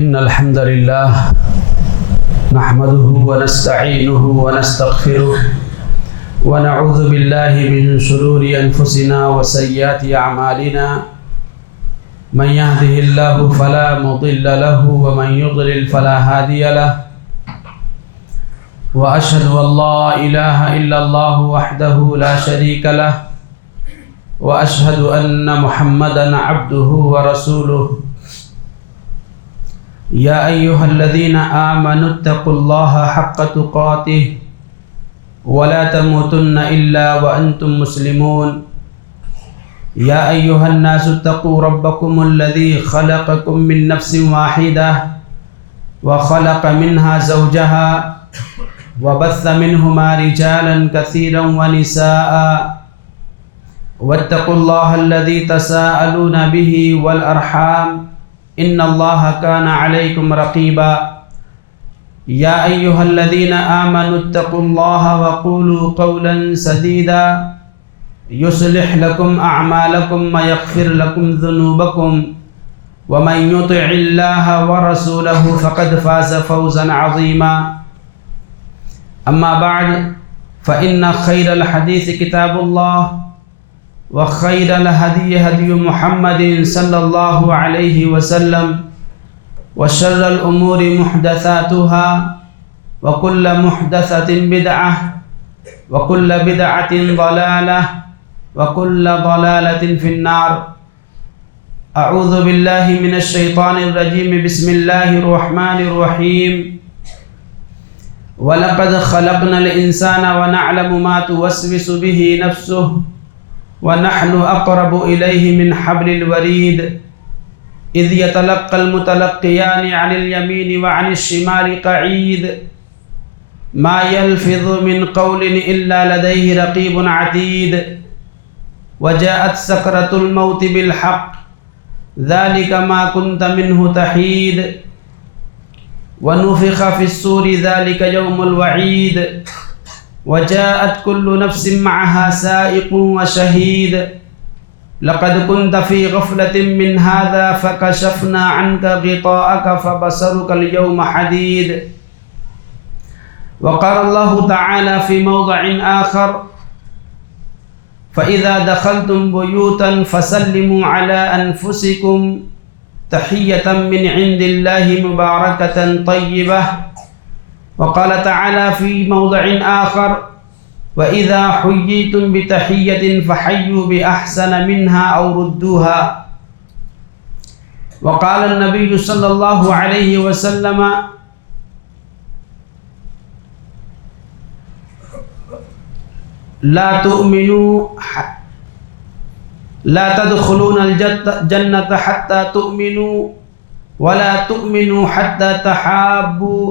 إن الحمد لله نحمده ونستعينه ونستغفره ونعوذ بالله من شرور أنفسنا وسيئات أعمالنا من يهده الله فلا مضل له ومن يضلل فلا هادي له وأشهد أن لا إله إلا الله وحده لا شريك له وأشهد أن محمدًا عبده ورسوله يا أيها الذين آمنوا اتقوا الله حق تقاته ولا تموتن إلا وأنتم مسلمون يا أيها الناس اتقوا ربكم الذي خلقكم من نفس واحدة وخلق منها زوجها وبث منهما رجالا كثيرا ونساء واتقوا الله الذي تساءلون به والأرحام إن الله كان عليكم رقيبا يا أيها الذين آمنوا اتقوا الله وقولوا قولا سديدا يصلح لكم أعمالكم ويغفر لكم ذنوبكم ومن يطع الله ورسوله فقد فاز فوزا عظيما أما بعد فإن خير الحديث كتاب الله وخير الهدي هدي محمد صلى الله عليه وسلم وشر الأمور محدثاتها وكل محدثة بدعة وكل بدعة ضلالة وكل ضلالة في النار أعوذ بالله من الشيطان الرجيم بسم الله الرحمن الرحيم وَلَقَدْ خَلَقْنَا الْإِنسَانَ وَنَعْلَمُ مَا تُوَسْوِسُ بِهِ نَفْسُهُ وَنَحْنُ أَقْرَبُ إِلَيْهِ مِنْ حَبْلِ الْوَرِيدِ إِذْ يَتَلَقَّى الْمُتَلَقِّيَانِ عَنِ الْيَمِينِ وَعَنِ الشِّمَالِ قَعِيدٌ مَا يَلْفِظُ مِنْ قَوْلٍ إِلَّا لَدَيْهِ رَقِيبٌ عَتِيدٌ وَجَاءَتْ سَكْرَةُ الْمَوْتِ بِالْحَقِّ ذَلِكَ مَا كُنْتَ مِنْهُ تَحِيدُ ونفخ في الصور ذلك يوم الوعيد وجاءت كل نفس معها سائق وشهيد لقد كنت في غفلة من هذا فكشفنا عنك غطاءك فبصرك اليوم حديد وقال الله تعالى في موضع آخر فإذا دخلتم بيوتا فسلموا على أنفسكم تحية من عند الله مباركة طيبة وقال تعالى في موضع آخر وإذا حييتم بتحية فحيوا بأحسن منها أو ردوها وقال النبي صلى الله عليه وسلم لا تدخلون الجنة حتى تؤمنوا ولا تؤمنوا حتى تحابوا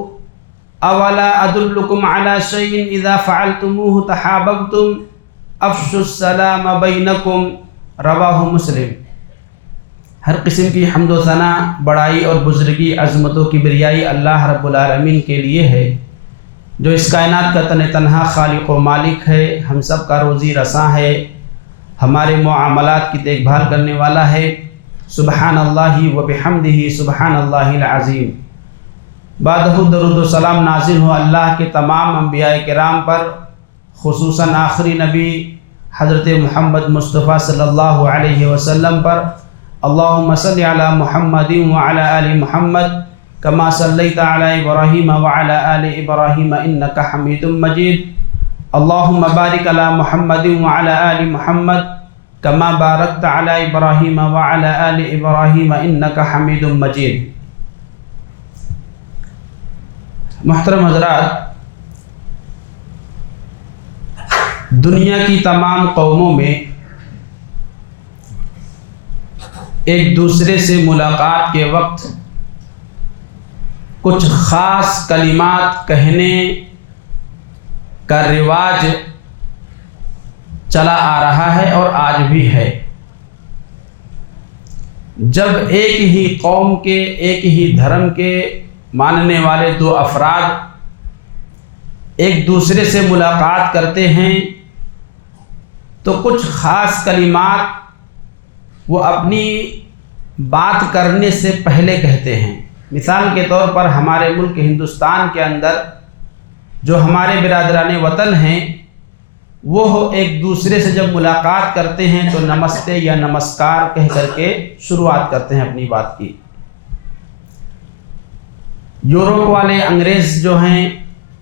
أولا أدلكم على شيء إذا فعلتموه تحاببتم أفشوا السلام بينكم رواہ مسلم۔ ہر قسم کی حمد و ثنا، بڑائی اور بزرگی، عظمت و کبریائی اللہ رب العالمین کے لیے ہے جو اس کائنات کا تنہا خالق و مالک ہے، ہم سب کا روزی رساں ہے، ہمارے معاملات کی دیکھ بھال کرنے والا ہے۔ سبحان اللہ و بحمدہ سبحان اللہ العظیم۔ بعدہ درود و سلام نازل ہو اللہ کے تمام انبیاء کرام پر، خصوصاً آخری نبی حضرت محمد مصطفیٰ صلی اللہ علیہ وسلم پر۔ اللہم صلی علی محمد وعلی آل محمد کما صلیت علی ابراہیم وعلی آل ابراہیم انک حمید مجید۔ اللہم بارک علی محمد وعلی آل محمد کما بارکت علی ابراہیم وعلی آل ابراہیم انک حمید مجید۔ محترم حضرات، دنیا کی تمام قوموں میں ایک دوسرے سے ملاقات کے وقت کچھ خاص کلمات کہنے کا رواج چلا آ رہا ہے اور آج بھی ہے۔ جب ایک ہی قوم کے، ایک ہی دھرم کے ماننے والے دو افراد ایک دوسرے سے ملاقات کرتے ہیں تو کچھ خاص کلمات وہ اپنی بات کرنے سے پہلے کہتے ہیں۔ مثال کے طور پر ہمارے ملک ہندوستان کے اندر جو ہمارے برادران وطن ہیں وہ ایک دوسرے سے جب ملاقات کرتے ہیں تو نمستے یا نمسکار کہہ کر کے شروعات کرتے ہیں اپنی بات کی۔ یورپ والے انگریز جو ہیں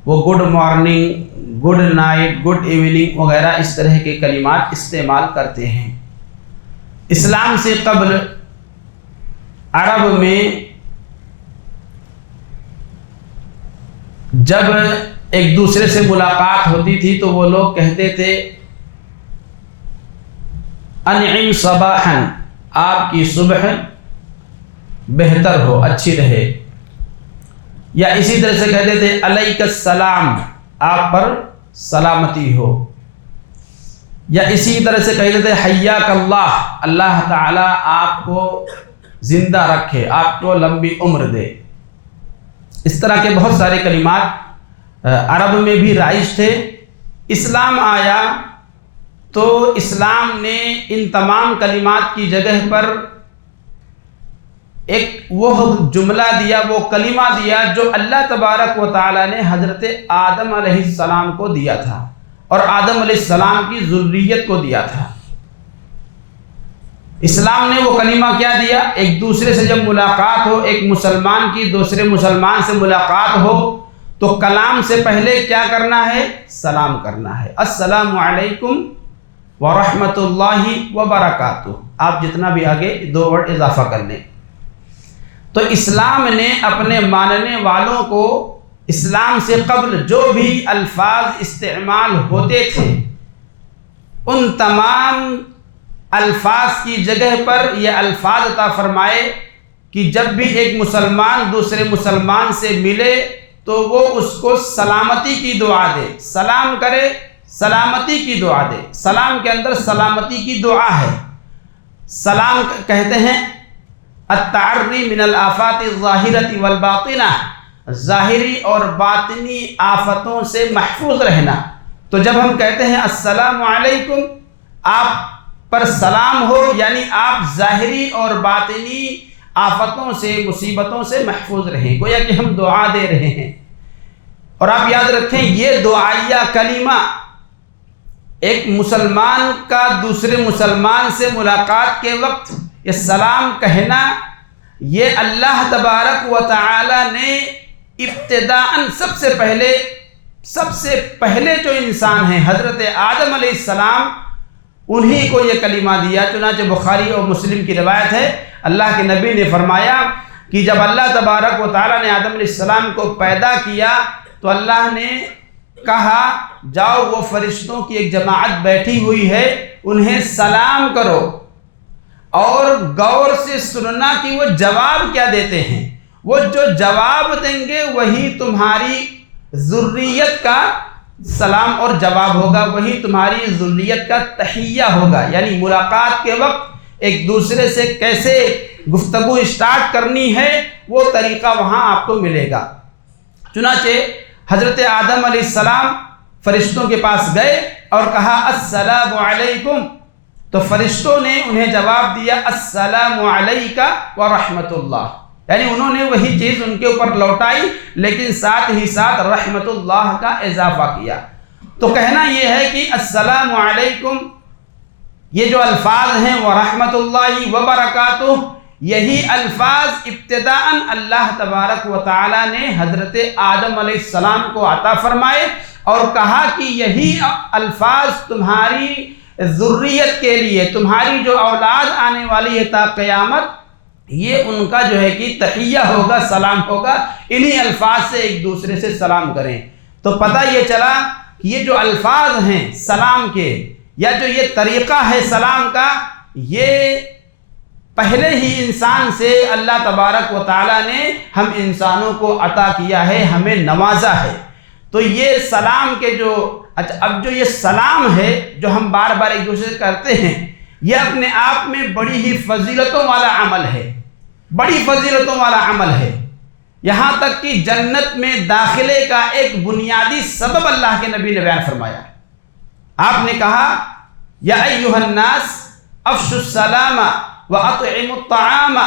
وہ good morning, good night, good evening وغیرہ اس طرح کے کلمات استعمال کرتے ہیں۔ اسلام سے قبل عرب میں جب ایک دوسرے سے ملاقات ہوتی تھی تو وہ لوگ کہتے تھے انعم صباحا، آپ کی صبح بہتر ہو، اچھی رہے، یا اسی طرح سے کہتے تھے علیک السلام، آپ پر سلامتی ہو، یا اسی طرح سے کہتے تھے حیاک اللہ، اللہ تعالی آپ کو زندہ رکھے، آپ کو لمبی عمر دے۔ اس طرح کے بہت سارے کلمات عرب میں بھی رائج تھے۔ اسلام آیا تو اسلام نے ان تمام کلمات کی جگہ پر ایک وہ جملہ دیا، وہ کلمہ دیا جو اللہ تبارک و تعالی نے حضرت آدم علیہ السلام کو دیا تھا اور آدم علیہ السلام کی ذریت کو دیا تھا۔ اسلام نے وہ کلمہ کیا دیا؟ ایک دوسرے سے جب ملاقات ہو، ایک مسلمان کی دوسرے مسلمان سے ملاقات ہو تو کلام سے پہلے کیا کرنا ہے؟ سلام کرنا ہے۔ السلام علیکم ورحمۃ اللہ وبرکاتہ، آپ جتنا بھی آگے 2 ورڈ اضافہ کر لیں۔ تو اسلام نے اپنے ماننے والوں کو اسلام سے قبل جو بھی الفاظ استعمال ہوتے تھے ان تمام الفاظ کی جگہ پر یہ الفاظ عطا فرمائے کہ جب بھی ایک مسلمان دوسرے مسلمان سے ملے تو وہ اس کو سلامتی کی دعا دے، سلام کرے، سلامتی کی دعا دے۔ سلام کے اندر سلامتی کی دعا ہے۔ سلام کہتے ہیں التعری من الآفات الظاہرۃ والباطنہ، ظاہری اور باطنی آفتوں سے محفوظ رہنا۔ تو جب ہم کہتے ہیں السلام علیکم، آپ پر سلام ہو، یعنی آپ ظاہری اور باطنی آفتوں سے، مصیبتوں سے محفوظ رہیں، گویا کہ ہم دعا دے رہے ہیں۔ اور آپ یاد رکھیں یہ دعائیہ کلمہ ایک مسلمان کا دوسرے مسلمان سے ملاقات کے وقت یہ سلام کہنا، یہ اللہ تبارک و تعالی نے ابتداءً سب سے پہلے جو انسان ہیں حضرت آدم علیہ السلام، انہی کو یہ کلمہ دیا۔ چنانچہ بخاری اور مسلم کی روایت ہے، اللہ کے نبی نے فرمایا کہ جب اللہ تبارک و تعالی نے آدم علیہ السلام کو پیدا کیا تو اللہ نے کہا جاؤ وہ فرشتوں کی ایک جماعت بیٹھی ہوئی ہے، انہیں سلام کرو اور غور سے سننا کہ وہ جواب کیا دیتے ہیں۔ وہ جو جواب دیں گے وہی تمہاری ذریت کا سلام اور جواب ہوگا، وہی تمہاری ذریت کا تحیہ ہوگا۔ یعنی ملاقات کے وقت ایک دوسرے سے کیسے گفتگو اسٹارٹ کرنی ہے وہ طریقہ وہاں آپ کو ملے گا۔ چنانچہ حضرت آدم علیہ السلام فرشتوں کے پاس گئے اور کہا السلام علیکم، تو فرشتوں نے انہیں جواب دیا السلام علیک ورحمۃ اللہ، یعنی انہوں نے وہی چیز ان کے اوپر لوٹائی لیکن ساتھ ہی ساتھ رحمت اللہ کا اضافہ کیا۔ تو کہنا یہ ہے کہ السلام علیکم، یہ جو الفاظ ہیں ورحمت اللہ وبرکاتہ، یہی الفاظ ابتداءً اللہ تبارک و تعالی نے حضرت آدم علیہ السلام کو عطا فرمائے اور کہا کہ یہی الفاظ تمہاری ذریت کے لیے، تمہاری جو اولاد آنے والی ہے تا قیامت، یہ ان کا جو ہے کہ تحیہ ہوگا، سلام ہوگا، انہی الفاظ سے ایک دوسرے سے سلام کریں۔ تو پتہ یہ چلا کہ یہ جو الفاظ ہیں سلام کے یا جو یہ طریقہ ہے سلام کا، یہ پہلے ہی انسان سے اللہ تبارک و تعالیٰ نے ہم انسانوں کو عطا کیا ہے، ہمیں نوازا ہے۔ تو یہ سلام کے جو اب جو یہ سلام ہے جو ہم بار بار ایک دوسرے سے کرتے ہیں، یہ اپنے آپ میں بڑی ہی فضیلتوں والا عمل ہے، بڑی فضیلتوں والا عمل ہے۔ یہاں تک کہ جنت میں داخلے کا ایک بنیادی سبب اللہ کے نبی نے بیان فرمایا۔ آپ نے کہا یا ایھا الناس افشوا السلام واطعموا الطعام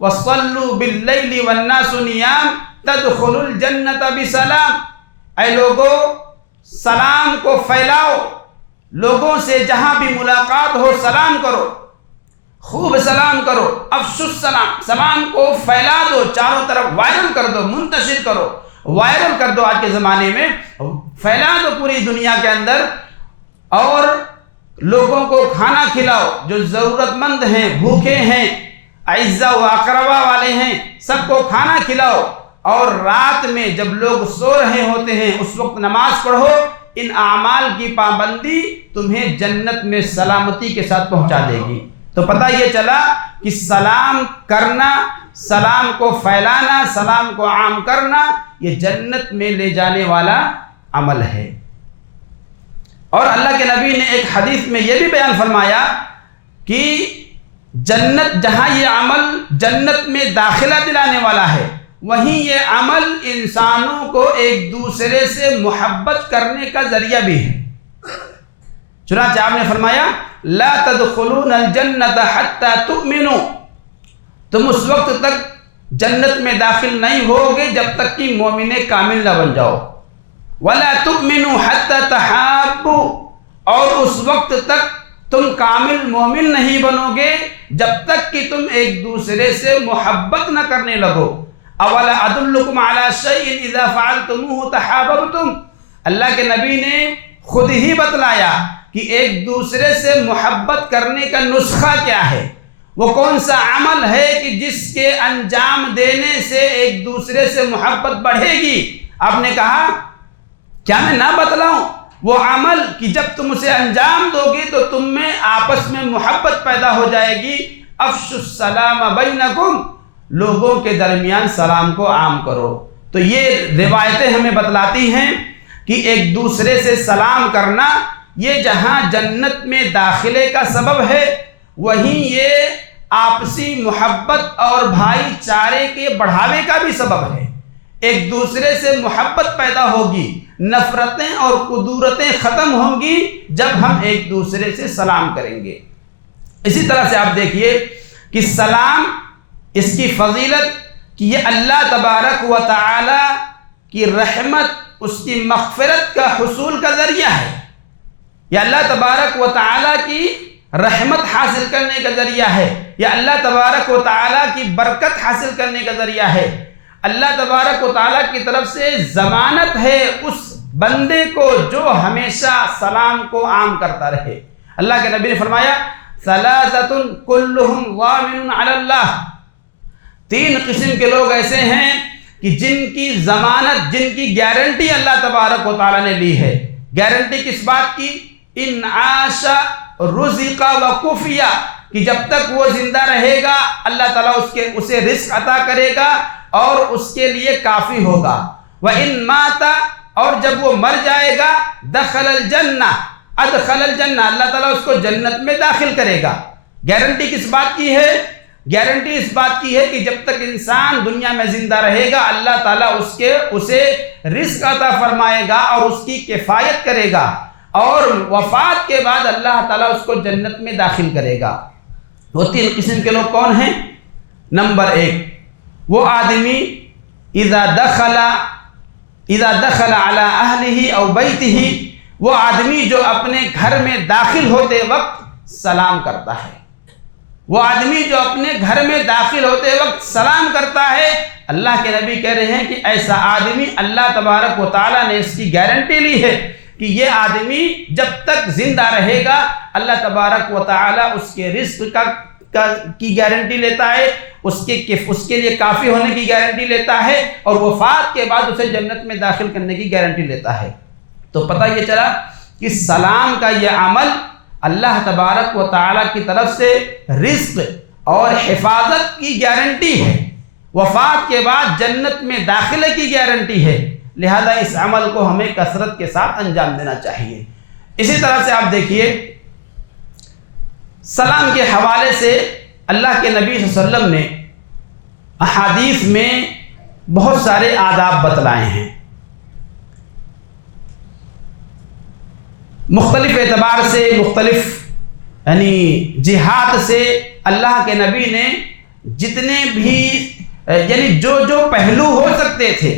وَصَلُّوا بِاللَّيْلِ وَالنَّاسُ نِيَامٌ تَدْخُلُوا الْجَنَّةَ بِسَلَامٍ۔ اے لوگو سلام کو پھیلاؤ، لوگوں سے جہاں بھی ملاقات ہو سلام کرو، خوب سلام کرو، افشوا السلام، سلام کو پھیلا دو، چاروں طرف وائرل کر دو، منتشر کرو، وائرل کر دو، آج کے زمانے میں پھیلا دو پوری دنیا کے اندر، اور لوگوں کو کھانا کھلاؤ، جو ضرورت مند ہیں، بھوکے ہیں، اعزا و اقربا والے ہیں، سب کو کھانا کھلاؤ، اور رات میں جب لوگ سو رہے ہوتے ہیں اس وقت نماز پڑھو۔ ان اعمال کی پابندی تمہیں جنت میں سلامتی کے ساتھ پہنچا دے گی۔ تو پتہ یہ چلا کہ سلام کرنا، سلام کو پھیلانا، سلام کو عام کرنا، یہ جنت میں لے جانے والا عمل ہے۔ اور اللہ کے نبی نے ایک حدیث میں یہ بھی بیان فرمایا کہ جنت، جہاں یہ عمل جنت میں داخلہ دلانے والا ہے، وہیں یہ عمل انسانوں کو ایک دوسرے سے محبت کرنے کا ذریعہ بھی ہے۔ چنانچہ آپ نے فرمایا لا تدخلون الجنت حتی تؤمنوا، تم اس وقت تک جنت میں داخل نہیں ہوگے جب تک کہ مومن کامل نہ بن جاؤ، ولا تؤمنوا حتی تحابوا، اور اس وقت تک تم کامل مومن نہیں بنو گے جب تک کہ تم ایک دوسرے سے محبت نہ کرنے لگو۔ اولا ادلکم علی شیء اذا فعلتموه تحاببتم، اللہ کے نبی نے خود ہی بتلایا کہ ایک دوسرے سے محبت کرنے کا نسخہ کیا ہے، وہ کون سا عمل ہے کہ جس کے انجام دینے سے ایک دوسرے سے محبت بڑھے گی۔ آپ نے کہا کیا میں نہ بتلاؤں وہ عمل کہ جب تم اسے انجام دو گے تو تم میں آپس میں محبت پیدا ہو جائے گی۔ افشوا السلام بینکم، لوگوں کے درمیان سلام کو عام کرو۔ تو یہ روایتیں ہمیں بتلاتی ہیں کہ ایک دوسرے سے سلام کرنا یہ جہاں جنت میں داخلے کا سبب ہے، وہیں یہ آپسی محبت اور بھائی چارے کے بڑھاوے کا بھی سبب ہے۔ ایک دوسرے سے محبت پیدا ہوگی، نفرتیں اور کدورتیں ختم ہوں گی جب ہم ایک دوسرے سے سلام کریں گے۔ اسی طرح سے آپ دیکھیے کہ سلام، اس کی فضیلت کہ یہ اللہ تبارک و تعالی کی رحمت، اس کی مغفرت کا حصول کا ذریعہ ہے۔ یہ اللہ تبارک و تعالی کی رحمت حاصل کرنے کا ذریعہ ہے، یہ اللہ تبارک و تعالی کی برکت حاصل کرنے کا ذریعہ ہے۔ اللہ تبارک و تعالی کی طرف سے ضمانت ہے اس بندے کو جو ہمیشہ سلام کو عام کرتا رہے۔ اللہ کے نبی نے فرمایا ثلاثۃ کلہم ضامن علی اللہ، تین قسم کے لوگ ایسے ہیں کہ جن کی ضمانت، جن کی گارنٹی اللہ تبارک و تعالی نے لی ہے۔ گارنٹی کس بات کی؟ ان عاش رزق وکفی، کہ جب تک وہ زندہ رہے گا اللہ تعالیٰ اسے رزق عطا کرے گا اور اس کے لیے کافی ہوگا۔ وَإِن مَاتَ، اور جب وہ مر جائے گا، دخل الجنہ، ادخل الجنہ، اللہ تعالیٰ اس کو جنت میں داخل کرے گا۔ گارنٹی کس بات کی ہے؟ گارنٹی اس بات کی ہے کہ جب تک انسان دنیا میں زندہ رہے گا اللہ تعالیٰ اسے رزق عطا فرمائے گا اور اس کی کفایت کرے گا، اور وفات کے بعد اللہ تعالیٰ اس کو جنت میں داخل کرے گا۔ وہ تین قسم کے لوگ کون ہیں؟ نمبر ایک، وہ آدمی اذا دخل علی اہلہ او بیتہ، وہ آدمی جو اپنے گھر میں داخل ہوتے وقت سلام کرتا ہے۔ وہ آدمی جو اپنے گھر میں داخل ہوتے وقت سلام کرتا ہے، اللہ کے نبی کہہ رہے ہیں کہ ایسا آدمی اللہ تبارک و تعالیٰ نے اس کی گارنٹی لی ہے کہ یہ آدمی جب تک زندہ رہے گا اللہ تبارک و تعالیٰ اس کے رزق کی گارنٹی لیتا ہے، اس کے لیے کافی ہونے کی گارنٹی لیتا ہے، اور وفات کے بعد اسے جنت میں داخل کرنے کی گارنٹی لیتا ہے۔ تو پتہ یہ چلا کہ سلام کا یہ عمل اللہ تبارک و تعالیٰ کی طرف سے رزق اور حفاظت کی گارنٹی ہے، وفات کے بعد جنت میں داخلے کی گارنٹی ہے، لہذا اس عمل کو ہمیں کثرت کے ساتھ انجام دینا چاہیے۔ اسی طرح سے آپ دیکھیے سلام کے حوالے سے اللہ کے نبی صلی اللہ علیہ وسلم نے احادیث میں بہت سارے آداب بتلائے ہیں۔ مختلف اعتبار سے، مختلف جہات سے اللہ کے نبی نے جتنے بھی یعنی جو پہلو ہو سکتے تھے،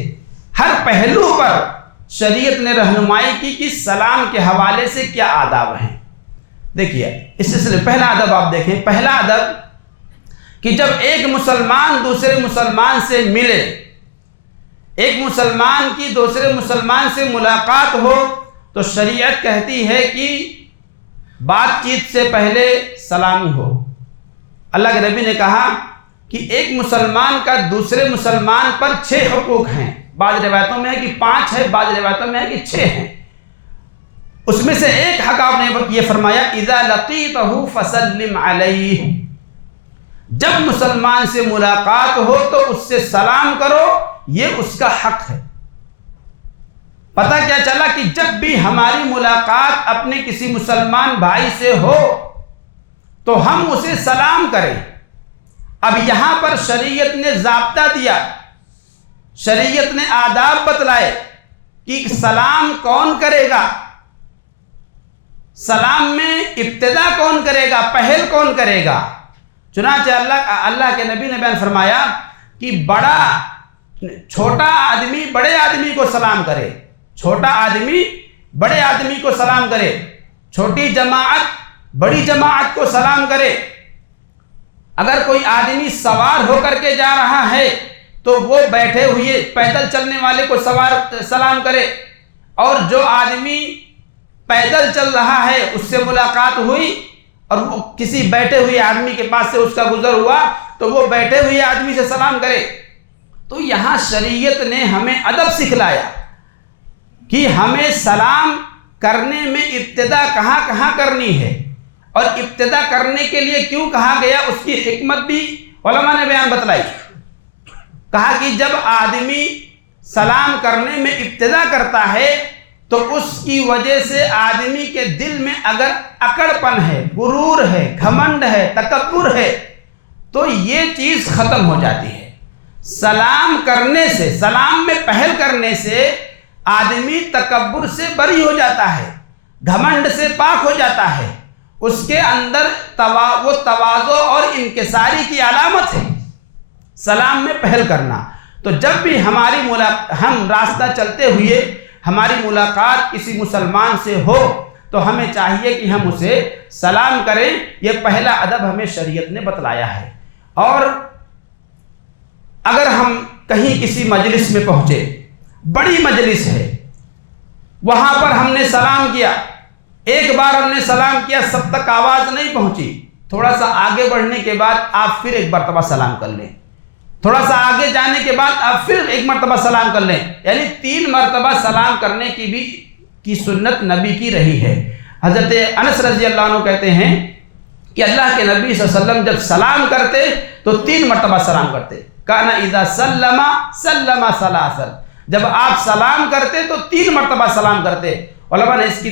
ہر پہلو پر شریعت نے رہنمائی کی کہ سلام کے حوالے سے کیا آداب ہیں۔ دیکھیے اس سلسلے پہلا ادب آپ دیکھیں، پہلا ادب کہ جب ایک مسلمان دوسرے مسلمان سے ملے، ایک مسلمان کی دوسرے مسلمان سے ملاقات ہو، تو شریعت کہتی ہے کہ بات چیت سے پہلے سلامی ہو۔ اللہ کے نبی نے کہا کہ ایک مسلمان کا دوسرے مسلمان پر 6 حقوق ہیں، بعض روایتوں میں ہے کہ 5 ہے، بعض روایتوں میں ہے کہ 6 ہیں۔ اس میں سے ایک حق آپ نے یہ فرمایا اذا لقیتہ فسلم علیہ، جب مسلمان سے ملاقات ہو تو اس سے سلام کرو، یہ اس کا حق ہے۔ پتہ کیا چلا کہ جب بھی ہماری ملاقات اپنے کسی مسلمان بھائی سے ہو تو ہم اسے سلام کریں۔ اب یہاں پر شریعت نے ضابطہ دیا، شریعت نے آداب بتلائے کہ سلام کون کرے گا، سلام میں ابتدا کون کرے گا، پہل کون کرے گا۔ چنانچہ اللہ کے نبی نے بیان فرمایا کہ چھوٹا آدمی بڑے آدمی کو سلام کرے، چھوٹا آدمی بڑے آدمی کو سلام کرے، چھوٹی جماعت بڑی جماعت کو سلام کرے۔ اگر کوئی آدمی سوار ہو کر کے جا رہا ہے تو وہ بیٹھے ہوئے پیدل چلنے والے کو سلام کرے، اور جو آدمی پیدل چل رہا ہے اس سے ملاقات ہوئی اور وہ کسی بیٹھے ہوئے آدمی کے پاس سے اس کا گزر ہوا تو وہ بیٹھے ہوئے آدمی سے سلام کرے۔ تو یہاں شریعت نے ہمیں ادب سکھلایا کہ ہمیں سلام کرنے میں ابتدا کہاں کہاں کرنی ہے، اور ابتدا کرنے کے لیے کیوں کہا گیا اس کی حکمت بھی علماء نے بیان بتلائی۔ کہا کہ جب آدمی سلام کرنے میں ابتدا کرتا ہے تو اس کی وجہ سے آدمی کے دل میں اگر اکڑ پن ہے، غرور ہے، گھمنڈ ہے، تکبر ہے، تو یہ چیز ختم ہو جاتی ہے۔ سلام کرنے سے، سلام میں پہل کرنے سے آدمی تکبر سے بری ہو جاتا ہے، گھمنڈ سے پاک ہو جاتا ہے، اس کے اندر وہ تواضع اور انکساری کی علامت ہے سلام میں پہل کرنا۔ تو جب بھی ہم راستہ چلتے ہوئے ہماری ملاقات کسی مسلمان سے ہو تو ہمیں چاہیے کہ ہم اسے سلام کریں، یہ پہلا ادب ہمیں شریعت نے بتلایا ہے۔ اور اگر ہم کہیں کسی مجلس میں پہنچے، بڑی مجلس ہے، وہاں پر ہم نے سلام کیا، ایک بار ہم نے سلام کیا، سب تک آواز نہیں پہنچی، تھوڑا سا آگے بڑھنے کے بعد آپ پھر ایک مرتبہ سلام کر لیں، تھوڑا سا آگے جانے کے بعد آپ پھر ایک مرتبہ سلام کر لیں، یعنی 3 مرتبہ سلام کرنے کی سنت نبی کی رہی ہے۔ حضرت انس رضی اللہ عنہ کہتے ہیں کہ اللہ کے نبی صلی اللہ علیہ وسلم جب سلام کرتے تو 3 مرتبہ سلام کرتے، کان اذا سلم سلم ثلاثا، جب آپ سلام کرتے تو 3 مرتبہ سلام کرتے۔ علماء نے اس کی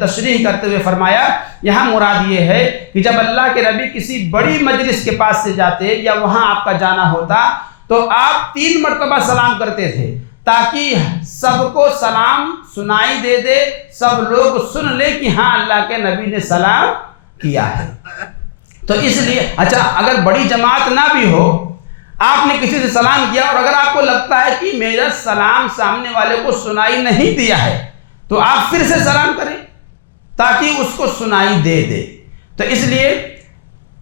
تشریح کرتے ہوئے فرمایا یہاں مراد یہ ہے کہ جب اللہ کے نبی کسی بڑی مجلس کے پاس سے جاتے یا وہاں آپ کا جانا ہوتا تو آپ 3 مرتبہ سلام کرتے تھے تاکہ سب کو سلام سنائی دے، سب لوگ سن لے کہ ہاں اللہ کے نبی نے سلام کیا ہے۔ تو اس لیے اگر بڑی جماعت نہ بھی ہو، آپ نے کسی سے سلام کیا اور اگر آپ کو لگتا ہے کہ میرا سلام سامنے والے کو سنائی نہیں دیا ہے تو آپ پھر سے سلام کریں تاکہ اس کو سنائی دے۔ تو اس لیے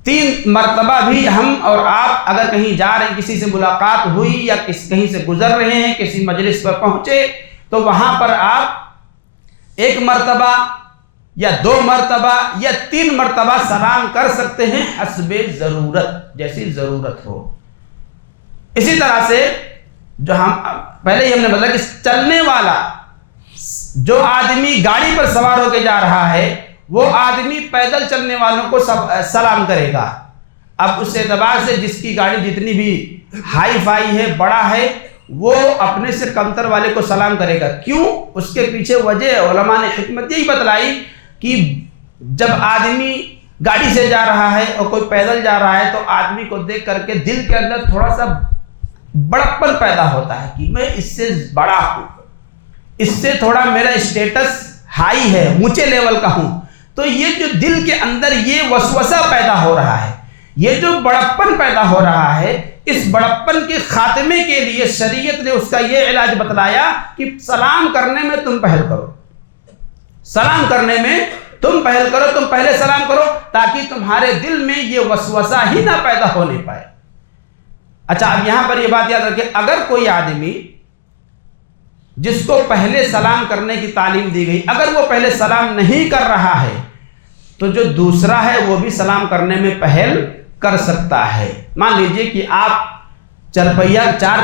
3 مرتبہ بھی ہم اور آپ اگر کہیں جا رہے ہیں، کسی سے ملاقات ہوئی یا کہیں سے گزر رہے ہیں، کسی مجلس پر پہنچے تو وہاں پر آپ 1 مرتبہ یا 2 مرتبہ یا 3 مرتبہ سلام کر سکتے ہیں حسب ضرورت، جیسی ضرورت ہو۔ اسی طرح سے جو پہلے ہی ہم نے بتایا کہ چلنے والا جو آدمی گاڑی پر سوار ہو کے جا رہا ہے وہ آدمی پیدل چلنے والوں کو سلام کرے گا۔ اب اس اعتبار سے جس کی گاڑی جتنی بھی ہائی فائی ہے، بڑا ہے، وہ اپنے سے کمتر والے کو سلام کرے گا۔ کیوں؟ اس کے پیچھے وجہ علماء نے حکمت یہی بتلائی کہ جب آدمی گاڑی سے جا رہا ہے اور کوئی پیدل جا رہا ہے تو آدمی کو دیکھ کر کے دل کے اندر تھوڑا سا بڑکپن پیدا ہوتا ہے کہ میں اس سے بڑا ہوں، اس سے تھوڑا میرا اسٹیٹس ہائی ہے، اونچے لیول کا ہوں۔ تو یہ جو دل کے اندر یہ وسوسہ پیدا ہو رہا ہے، یہ جو بڑپن پیدا ہو رہا ہے، اس بڑپن کے خاتمے کے لیے شریعت نے اس کا یہ علاج بتلایا کہ سلام کرنے میں تم پہل کرو، سلام کرنے میں تم پہل کرو، تم پہلے سلام کرو تاکہ تمہارے دل میں یہ وسوسہ ہی نہ پیدا ہونے پائے۔ اچھا، اب یہاں پر یہ بات یاد رکھیں، اگر کوئی آدمی جس کو پہلے سلام کرنے کی تعلیم دی گئی، اگر وہ پہلے سلام نہیں کر رہا ہے تو جو دوسرا ہے وہ بھی سلام کرنے میں پہل کر سکتا ہے۔ مان لیجئے کہ آپ چار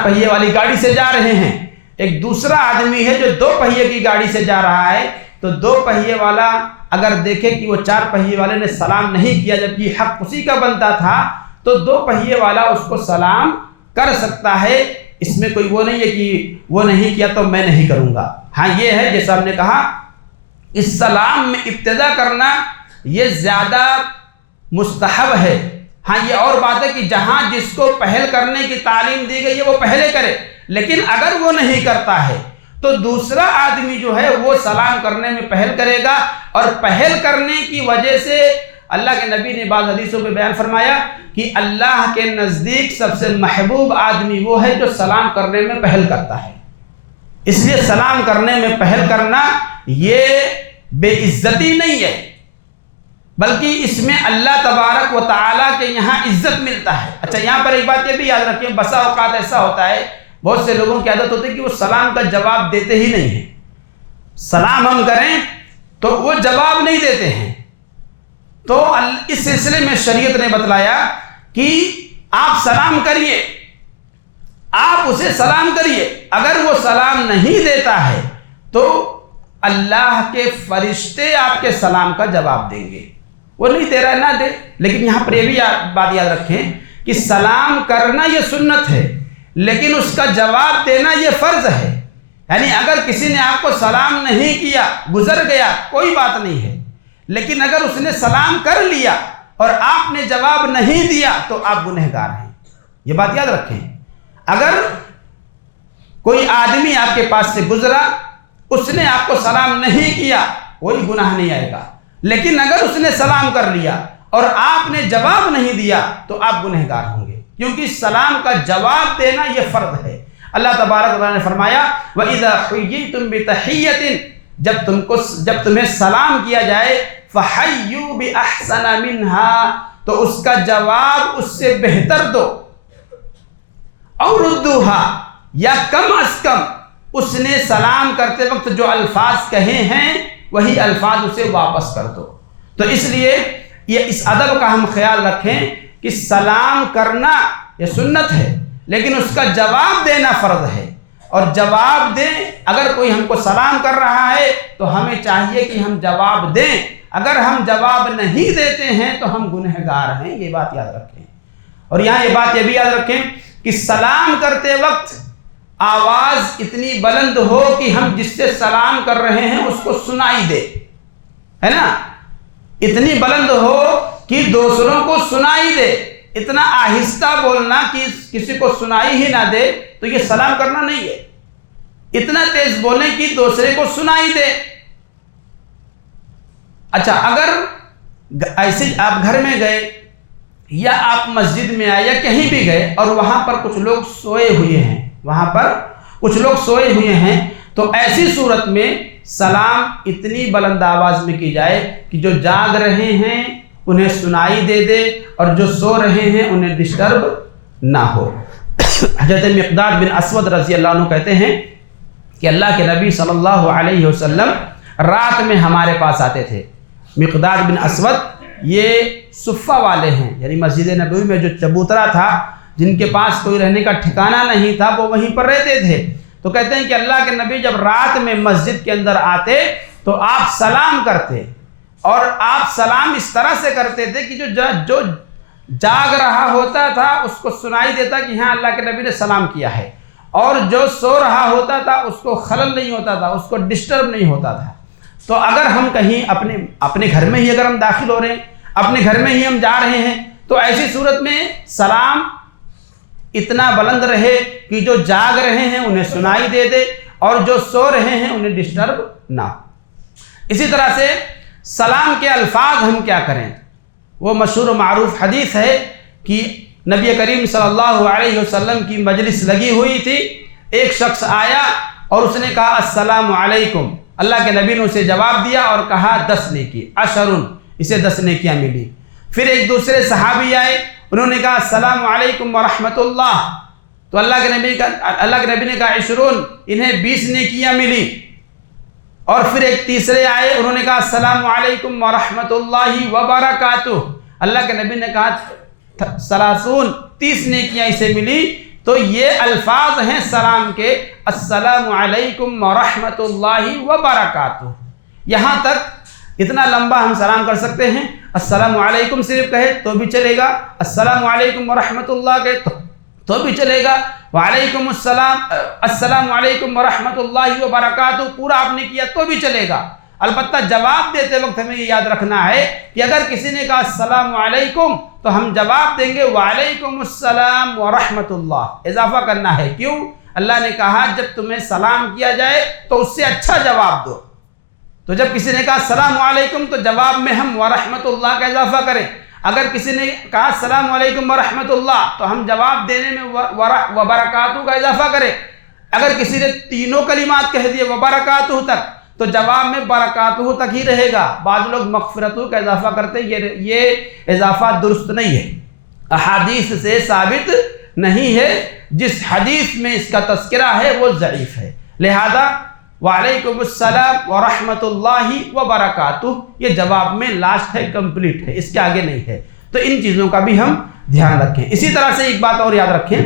پہیے والی گاڑی سے جا رہے ہیں، ایک دوسرا آدمی ہے جو 2 پہیے کی گاڑی سے جا رہا ہے، تو 2 پہیے والا اگر دیکھے کہ وہ 4 پہیے والے نے سلام نہیں کیا جبکہ حق اسی کا بنتا تھا، تو 2 پہیے والا اس کو سلام کر سکتا ہے۔ اس میں کوئی وہ نہیں ہے کہ وہ نہیں کیا تو میں نہیں کروں گا۔ ہاں یہ ہے جیسا ہم نے کہا، اس سلام میں ابتدا کرنا یہ زیادہ مستحب ہے۔ ہاں یہ اور بات ہے کہ جہاں جس کو پہل کرنے کی تعلیم دی گئی ہے وہ پہلے کرے، لیکن اگر وہ نہیں کرتا ہے تو دوسرا آدمی جو ہے وہ سلام کرنے میں پہل کرے گا، اور پہل کرنے کی وجہ سے اللہ کے نبی نے بعض حدیثوں میں بیان فرمایا کہ اللہ کے نزدیک سب سے محبوب آدمی وہ ہے جو سلام کرنے میں پہل کرتا ہے۔ اس لیے سلام کرنے میں پہل کرنا یہ بے عزتی نہیں ہے، بلکہ اس میں اللہ تبارک و تعالیٰ کے یہاں عزت ملتا ہے۔ اچھا، یہاں پر ایک بات یہ بھی یاد رکھیں، بسا اوقات ایسا ہوتا ہے، بہت سے لوگوں کی عادت ہوتی ہے کہ وہ سلام کا جواب دیتے ہی نہیں ہیں۔ سلام ہم کریں تو وہ جواب نہیں دیتے ہیں، تو اس سلسلے میں شریعت نے بتلایا کہ آپ سلام کریے، آپ اسے سلام کریے، اگر وہ سلام نہیں دیتا ہے تو اللہ کے فرشتے آپ کے سلام کا جواب دیں گے، وہ نہیں دے رہا نہ دے۔ لیکن یہاں پر یہ بھی بات یاد رکھیں کہ سلام کرنا یہ سنت ہے، لیکن اس کا جواب دینا یہ فرض ہے۔ یعنی اگر کسی نے آپ کو سلام نہیں کیا، گزر گیا، کوئی بات نہیں ہے، لیکن اگر اس نے سلام کر لیا اور آپ نے جواب نہیں دیا تو آپ گنہگار ہیں، یہ بات یاد رکھیں۔ اگر کوئی آدمی آپ کے پاس سے گزرا، اس نے آپ کو سلام نہیں کیا، کوئی گناہ نہیں آئے گا، لیکن اگر اس نے سلام کر لیا اور آپ نے جواب نہیں دیا تو آپ گنہگار ہوں گے، کیونکہ سلام کا جواب دینا یہ فرض ہے۔ اللہ تبارک و تعالیٰ نے فرمایا وَإِذَا حُيِّيتُم بِتَحِيَّةٍ، جب تمہیں سلام کیا جائے فَحَيُّوا بِأَحْسَنَ مِنْهَا، تو اس کا جواب اس سے بہتر دو، اور رُدُّوهَا، یا کم از کم اس نے سلام کرتے وقت جو الفاظ کہے ہیں وہی الفاظ اسے واپس کر دو۔ تو اس لیے یہ اس ادب کا ہم خیال رکھیں کہ سلام کرنا یہ سنت ہے، لیکن اس کا جواب دینا فرض ہے، اور جواب دیں۔ اگر کوئی ہم کو سلام کر رہا ہے تو ہمیں چاہیے کہ ہم جواب دیں، اگر ہم جواب نہیں دیتے ہیں تو ہم گنہگار ہیں، یہ بات یاد رکھیں۔ اور یہاں یہ بات یہ بھی یاد رکھیں کہ سلام کرتے وقت آواز اتنی بلند ہو کہ ہم جس سے سلام کر رہے ہیں اس کو سنائی دے، ہے نا، اتنی بلند ہو کہ دوسروں کو سنائی دے۔ اتنا آہستہ بولنا کہ کسی کو سنائی ہی نہ دے تو یہ سلام کرنا نہیں ہے۔ اتنا تیز بولیں کہ دوسرے کو سنائی دے۔ اچھا، اگر ایسے آپ گھر میں گئے یا آپ مسجد میں آئے یا کہیں بھی گئے اور وہاں پر کچھ لوگ سوئے ہوئے ہیں تو ایسی صورت میں سلام اتنی بلند آواز میں کی جائے کہ جو جاگ رہے ہیں انہیں سنائی دے دے اور جو سو رہے ہیں انہیں ڈسٹرب نہ ہو۔ حضرت مقداد بن اسود رضی اللہ عنہ کہتے ہیں کہ اللہ کے نبی صلی اللہ علیہ وسلم رات میں ہمارے پاس آتے تھے۔ مقداد بن اسود یہ صفہ والے ہیں، یعنی مسجد نبوی میں جو چبوترا تھا، جن کے پاس کوئی رہنے کا ٹھکانہ نہیں تھا، وہ وہیں پر رہتے تھے۔ تو کہتے ہیں کہ اللہ کے نبی جب رات میں مسجد کے اندر آتے تو آپ سلام کرتے، اور آپ سلام اس طرح سے کرتے تھے کہ جو جاگ رہا ہوتا تھا اس کو سنائی دیتا کہ ہاں اللہ کے نبی نے سلام کیا ہے، اور جو سو رہا ہوتا تھا اس کو خلل نہیں ہوتا تھا، اس کو ڈسٹرب نہیں ہوتا تھا۔ تو اگر ہم کہیں اپنے گھر میں ہی اگر ہم داخل ہو رہے ہیں، اپنے گھر میں ہی ہم جا رہے ہیں، تو ایسی صورت میں سلام اتنا بلند رہے کہ جو جاگ رہے ہیں انہیں سنائی دے دے اور جو سو رہے ہیں انہیں ڈسٹرب نہ ہو۔ اسی طرح سے سلام کے الفاظ ہم کیا کریں؟ وہ مشہور و معروف حدیث ہے کہ نبی کریم صلی اللہ علیہ وسلم کی مجلس لگی ہوئی تھی، ایک شخص آیا اور اس نے کہا السلام علیکم، اللہ کے نبی نے اسے جواب دیا اور کہا 10 نیکی، عشرن، اسے 10 نیکیاں ملی۔ پھر ایک دوسرے صحابی آئے، انہوں نے کہا السلام علیکم ورحمۃ اللہ، تو اللہ کے نبی نے کہا عشرون، انہیں 20 نیکیاں ملی۔ اور پھر ایک تیسرے آئے، انہوں نے کہا السلام علیکم ورحمۃ اللہ وبرکاتہ، اللہ کے نبی نے کہا 30 نیکیاں اسے ملی۔ تو یہ الفاظ ہیں سلام کے، السلام علیکم ورحمۃ اللہ وبرکاتہ۔ یہاں تک اتنا لمبا ہم سلام کر سکتے ہیں، السلام علیکم صرف کہے تو بھی چلے گا، السلام علیکم ورحمۃ اللہ کہے تو بھی چلے گا، وعلیکم السلام، السلام علیکم ورحمۃ اللہ وبرکاتہ پورا آپ نے کیا تو بھی چلے گا۔ البتہ جواب دیتے وقت ہمیں یہ یاد رکھنا ہے کہ اگر کسی نے کہا السلام علیکم تو ہم جواب دیں گے وعلیکم السلام ورحمۃ اللہ، اضافہ کرنا ہے۔ کیوں؟ اللہ نے کہا جب تمہیں سلام کیا جائے تو اس سے اچھا جواب دو، تو جب کسی نے کہا السلام علیکم تو جواب میں ہم ورحمۃ اللہ کا اضافہ کریں۔ اگر کسی نے کہا السلام علیکم ورحمۃ اللہ تو ہم جواب دینے میں وبرکاتہ کا اضافہ کریں۔ اگر کسی نے تینوں کلمات کہہ دیے وبرکاتہ تک تو جواب میں برکاتہ تک ہی رہے گا۔ بعض لوگ مغفرتہ کا اضافہ کرتے ہیں، یہ اضافہ درست نہیں ہے، احادیث سے ثابت نہیں ہے، جس حدیث میں اس کا تذکرہ ہے وہ ضعیف ہے۔ لہذا وعلیکم السلام ورحمۃ اللہ وبرکاتہ یہ جواب میں لاسٹ ہے، کمپلیٹ ہے، اس کے آگے نہیں ہے۔ تو ان چیزوں کا بھی ہم دھیان رکھیں۔ اسی طرح سے ایک بات اور یاد رکھیں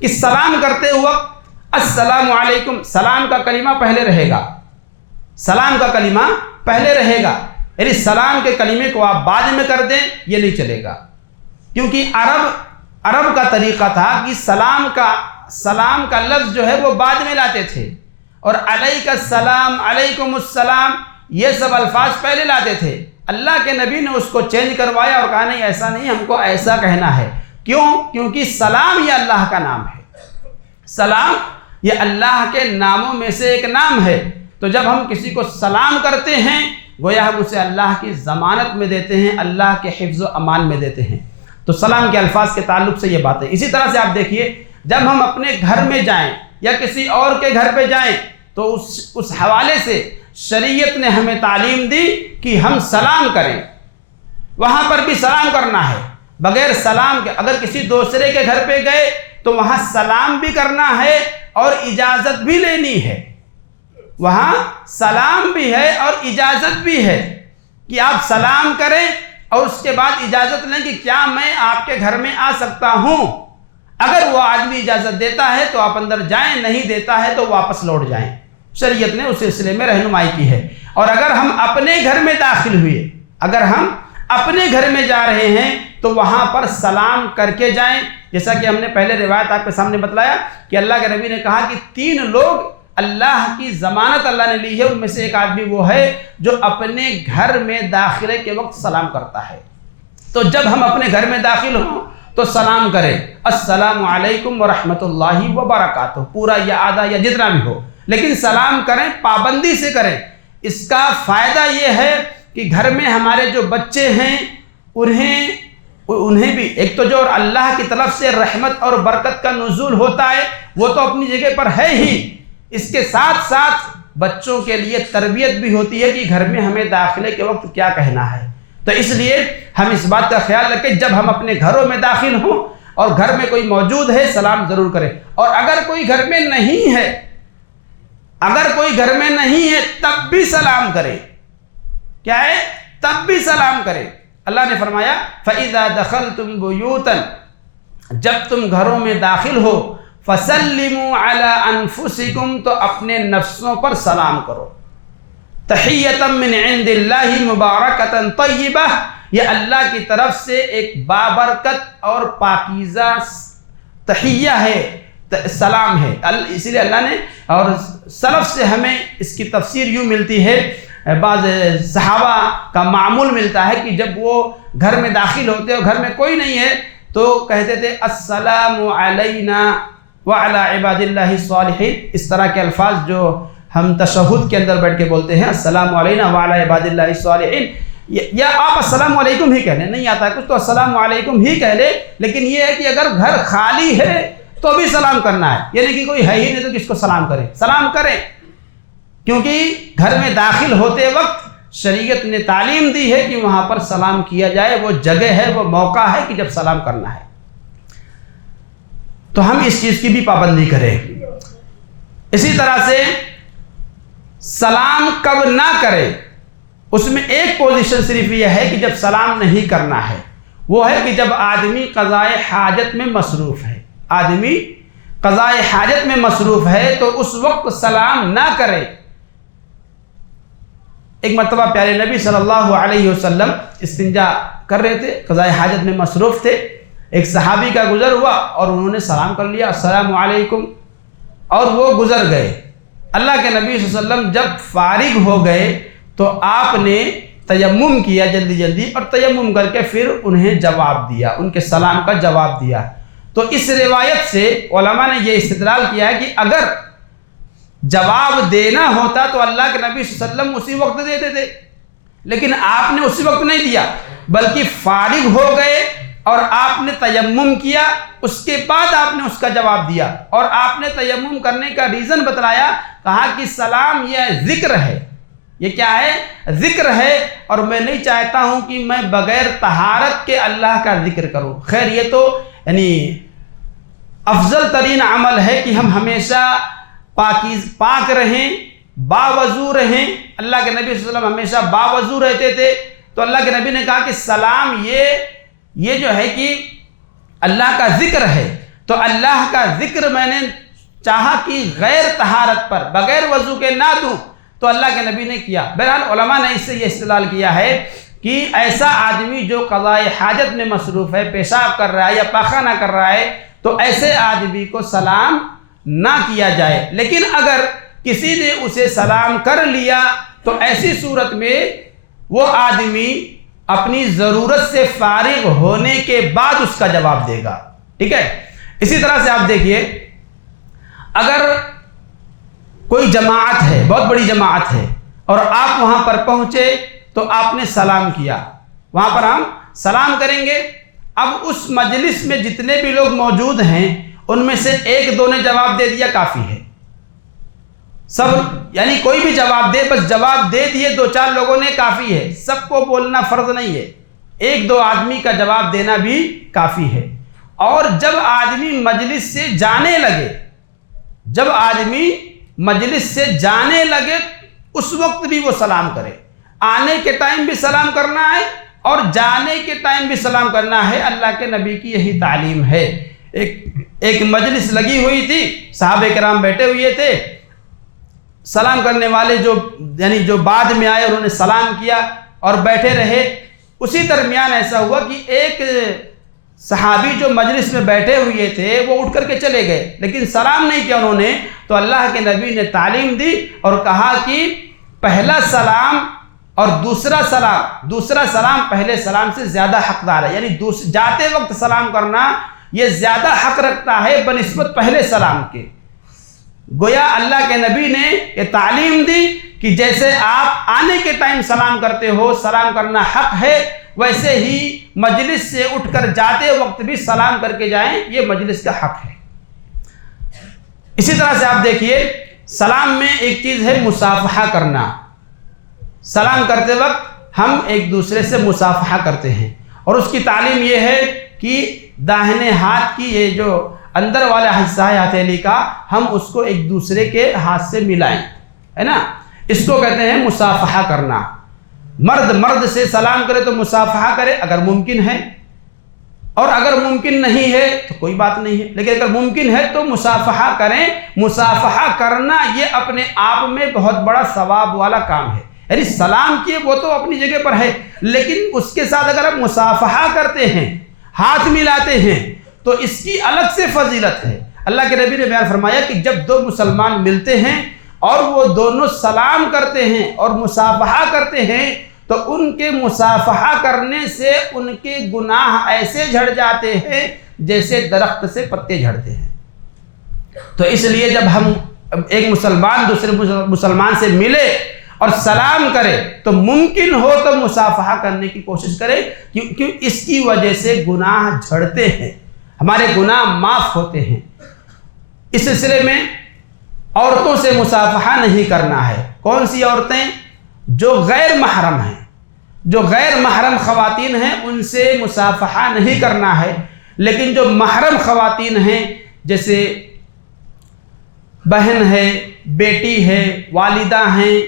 کہ سلام کرتے وقت السلام علیکم، سلام کا کلمہ پہلے رہے گا، سلام کا کلمہ پہلے رہے گا، یعنی سلام کے کلمے کو آپ بعد میں کر دیں یہ نہیں چلے گا، کیونکہ عرب کا طریقہ تھا کہ سلام کا لفظ جو ہے وہ بعد میں لاتے تھے، اور علیک السلام، علیکم السلام یہ سب الفاظ پہلے لاتے تھے۔ اللہ کے نبی نے اس کو چینج کروایا اور کہا نہیں ایسا نہیں، ہم کو ایسا کہنا ہے۔ کیوں؟ کیونکہ سلام یہ اللہ کا نام ہے، سلام یہ اللہ کے ناموں میں سے ایک نام ہے۔ تو جب ہم کسی کو سلام کرتے ہیں گویا ہم اسے اللہ کی ضمانت میں دیتے ہیں، اللہ کے حفظ و امان میں دیتے ہیں۔ تو سلام کے الفاظ کے تعلق سے یہ بات ہے۔ اسی طرح سے آپ دیکھیے جب ہم اپنے گھر میں جائیں یا کسی اور کے گھر پہ جائیں تو اس حوالے سے شریعت نے ہمیں تعلیم دی کہ ہم سلام کریں، وہاں پر بھی سلام کرنا ہے بغیر سلام کے۔ اگر کسی دوسرے کے گھر پہ گئے تو وہاں سلام بھی کرنا ہے اور اجازت بھی لینی ہے، وہاں سلام بھی ہے اور اجازت بھی ہے کہ آپ سلام کریں اور اس کے بعد اجازت لیں کہ کیا میں آپ کے گھر میں آ سکتا ہوں۔ اگر وہ آدمی اجازت دیتا ہے تو آپ اندر جائیں، نہیں دیتا ہے تو واپس لوٹ جائیں۔ شریعت نے اس سلسلے میں رہنمائی کی ہے۔ اور اگر ہم اپنے گھر میں داخل ہوئے، اگر ہم اپنے گھر میں جا رہے ہیں تو وہاں پر سلام کر کے جائیں، جیسا کہ ہم نے پہلے روایت آپ کے سامنے بتلایا کہ اللہ کے نبی نے کہا کہ 3 لوگ اللہ کی ضمانت اللہ نے لی ہے، ان میں سے ایک آدمی وہ ہے جو اپنے گھر میں داخلے کے وقت سلام کرتا ہے۔ تو جب ہم اپنے گھر میں داخل ہوں تو سلام کریں السلام علیکم ورحمۃ اللہ وبرکاتہ، پورا یا آدھا یا جتنا بھی ہو، لیکن سلام کریں، پابندی سے کریں۔ اس کا فائدہ یہ ہے کہ گھر میں ہمارے جو بچے ہیں انہیں بھی ایک تو جو اللہ کی طرف سے رحمت اور برکت کا نزول ہوتا ہے وہ تو اپنی جگہ پر ہے ہی، اس کے ساتھ ساتھ بچوں کے لیے تربیت بھی ہوتی ہے کہ گھر میں ہمیں داخلے کے وقت کیا کہنا ہے۔ تو اس لیے ہم اس بات کا خیال رکھیں جب ہم اپنے گھروں میں داخل ہوں اور گھر میں کوئی موجود ہے سلام ضرور کریں، اور اگر کوئی گھر میں نہیں ہے، اگر کوئی گھر میں نہیں ہے تب بھی سلام کریں۔ کیا ہے؟ تب بھی سلام کریں۔ اللہ نے فرمایا فَإِذَا دَخَلْتُمْ بُيُوتًا، جب تم گھروں میں داخل ہو فَسَلِّمُوا عَلَىٰ أَنفُسِكُمْ، تو اپنے نفسوں پر سلام کرو۔ تحیۃ من عند اللہ مبارکۃ طیبہ، یہ اللہ کی طرف سے ایک بابرکت اور پاکیزہ تحیہ ہے، سلام ہے۔ اسی لیے اللہ نے، اور سلف سے ہمیں اس کی تفسیر یوں ملتی ہے، بعض صحابہ کا معمول ملتا ہے کہ جب وہ گھر میں داخل ہوتے اور گھر میں کوئی نہیں ہے تو کہتے تھے السلام علینا وعلی عباد اللہ الصالحین، اس طرح کے الفاظ جو ہم تشہد کے اندر بیٹھ کے بولتے ہیں السلام علینا وعلی عباد اللہ الصالحین، یا آپ السلام علیکم ہی کہہ لیں، نہیں آتا ہے کچھ تو السلام علیکم ہی کہہ لیں، لیکن یہ ہے کہ اگر گھر خالی ہے تو بھی سلام کرنا ہے، یعنی کہ کوئی ہے ہی نہیں تو کس کو سلام کریں، سلام کریں، کیونکہ گھر میں داخل ہوتے وقت شریعت نے تعلیم دی ہے کہ وہاں پر سلام کیا جائے، وہ جگہ ہے، وہ موقع ہے کہ جب سلام کرنا ہے، تو ہم اس چیز کی بھی پابندی کریں۔ اسی طرح سے سلام کب نہ کرے، اس میں ایک پوزیشن صرف یہ ہے کہ جب سلام نہیں کرنا ہے، وہ ہے کہ جب آدمی قضائے حاجت میں مصروف ہے، آدمی قضائے حاجت میں مصروف ہے تو اس وقت سلام نہ کرے۔ ایک مرتبہ پیارے نبی صلی اللہ علیہ وسلم استنجا کر رہے تھے، قضائے حاجت میں مصروف تھے، ایک صحابی کا گزر ہوا اور انہوں نے سلام کر لیا، السلام علیکم، اور وہ گزر گئے۔ اللہ کے نبی صلی اللہ علیہ وسلم جب فارغ ہو گئے تو آپ نے تیمم کیا جلدی جلدی، اور تیمم کر کے پھر انہیں جواب دیا، ان کے سلام کا جواب دیا۔ تو اس روایت سے علماء نے یہ استدلال کیا ہے کہ اگر جواب دینا ہوتا تو اللہ کے نبی صلی اللہ علیہ وسلم اسی وقت دیتے تھے، لیکن آپ نے اسی وقت نہیں دیا، بلکہ فارغ ہو گئے اور آپ نے تیمم کیا، اس کے بعد آپ نے اس کا جواب دیا، اور آپ نے تیمم کرنے کا ریزن بتلایا، کہا کہ سلام یہ ذکر ہے، یہ کیا ہے؟ ذکر ہے، اور میں نہیں چاہتا ہوں کہ میں بغیر طہارت کے اللہ کا ذکر کروں۔ خیر یہ تو یعنی افضل ترین عمل ہے کہ ہم ہمیشہ پاک رہیں، باوضو رہیں۔ اللہ کے نبی صلی اللہ علیہ وسلم ہمیشہ باوضو رہتے تھے، تو اللہ کے نبی نے کہا کہ سلام یہ جو ہے کہ اللہ کا ذکر ہے، تو اللہ کا ذکر میں نے چاہا کہ غیر طہارت پر بغیر وضو کے نہ دوں، تو اللہ کے نبی نے کیا۔ بہرحال علماء نے اس سے یہ استدلال کیا ہے کہ ایسا آدمی جو قضائے حاجت میں مصروف ہے، پیشاب کر رہا ہے یا پاخانہ کر رہا ہے، تو ایسے آدمی کو سلام نہ کیا جائے، لیکن اگر کسی نے اسے سلام کر لیا تو ایسی صورت میں وہ آدمی اپنی ضرورت سے فارغ ہونے کے بعد اس کا جواب دے گا، ٹھیک ہے۔ اسی طرح سے آپ دیکھیے، اگر کوئی جماعت ہے، بہت بڑی جماعت ہے، اور آپ وہاں پر پہنچے تو آپ نے سلام کیا، وہاں پر ہم سلام کریں گے۔ اب اس مجلس میں جتنے بھی لوگ موجود ہیں ان میں سے ایک دو نے جواب دے دیا کافی ہے، سب یعنی کوئی بھی جواب دے، بس جواب دے دیے دو چار لوگوں نے کافی ہے، سب کو بولنا فرض نہیں ہے، ایک دو آدمی کا جواب دینا بھی کافی ہے۔ اور جب آدمی مجلس سے جانے لگے، جب آدمی مجلس سے جانے لگے اس وقت بھی وہ سلام کرے، آنے کے ٹائم بھی سلام کرنا ہے اور جانے کے ٹائم بھی سلام کرنا ہے، اللہ کے نبی کی یہی تعلیم ہے۔ ایک مجلس لگی ہوئی تھی، صحابہ کرام بیٹھے ہوئے تھے، سلام کرنے والے جو بعد میں آئے انہوں نے سلام کیا اور بیٹھے رہے۔ اسی درمیان ایسا ہوا کہ ایک صحابی جو مجلس میں بیٹھے ہوئے تھے وہ اٹھ کر کے چلے گئے، لیکن سلام نہیں کیا انہوں نے، تو اللہ کے نبی نے تعلیم دی اور کہا کہ پہلا سلام اور دوسرا سلام پہلے سلام سے زیادہ حقدار ہے، یعنی جاتے وقت سلام کرنا یہ زیادہ حق رکھتا ہے بنسبت پہلے سلام کے۔ گویا اللہ کے نبی نے یہ تعلیم دی کہ جیسے آپ آنے کے ٹائم سلام کرتے ہو، سلام کرنا حق ہے، ویسے ہی مجلس سے اٹھ کر جاتے وقت بھی سلام کر کے جائیں، یہ مجلس کا حق ہے۔ اسی طرح سے آپ دیکھیے، سلام میں ایک چیز ہے مصافحہ کرنا۔ سلام کرتے وقت ہم ایک دوسرے سے مصافحہ کرتے ہیں، اور اس کی تعلیم یہ ہے کہ داہنے ہاتھ کی یہ جو اندر والا حصہ ہے ہتھیلی کا، ہم اس کو ایک دوسرے کے ہاتھ سے ملائیں، ہے نا، اس کو کہتے ہیں مصافحہ کرنا۔ مرد سے سلام کرے تو مصافحہ کرے اگر ممکن ہے، اور اگر ممکن نہیں ہے تو کوئی بات نہیں ہے، لیکن اگر ممکن ہے تو مصافحہ کریں۔ مصافحہ کرنا یہ اپنے آپ میں بہت بڑا ثواب والا کام ہے، یعنی سلام کیے وہ تو اپنی جگہ پر ہے، لیکن اس کے ساتھ اگر آپ مصافحہ کرتے ہیں، ہاتھ ملاتے ہیں، تو اس کی الگ سے فضیلت ہے۔ اللہ کے نبی نے بیان فرمایا کہ جب دو مسلمان ملتے ہیں اور وہ دونوں سلام کرتے ہیں اور مصافحہ کرتے ہیں تو ان کے مصافحہ کرنے سے ان کے گناہ ایسے جھڑ جاتے ہیں جیسے درخت سے پتے جھڑتے ہیں۔ تو اس لیے جب ہم ایک مسلمان دوسرے مسلمان سے ملے اور سلام کرے تو ممکن ہو تو مصافحہ کرنے کی کوشش کرے، کیونکہ اس کی وجہ سے گناہ جھڑتے ہیں، ہمارے گناہ معاف ہوتے ہیں۔ اس سلسلے میں عورتوں سے مصافحہ نہیں کرنا ہے۔ کون سی عورتیں؟ جو غیر محرم ہیں، جو غیر محرم خواتین ہیں ان سے مصافحہ نہیں کرنا ہے، لیکن جو محرم خواتین ہیں جیسے بہن ہے، بیٹی ہے، والدہ ہیں،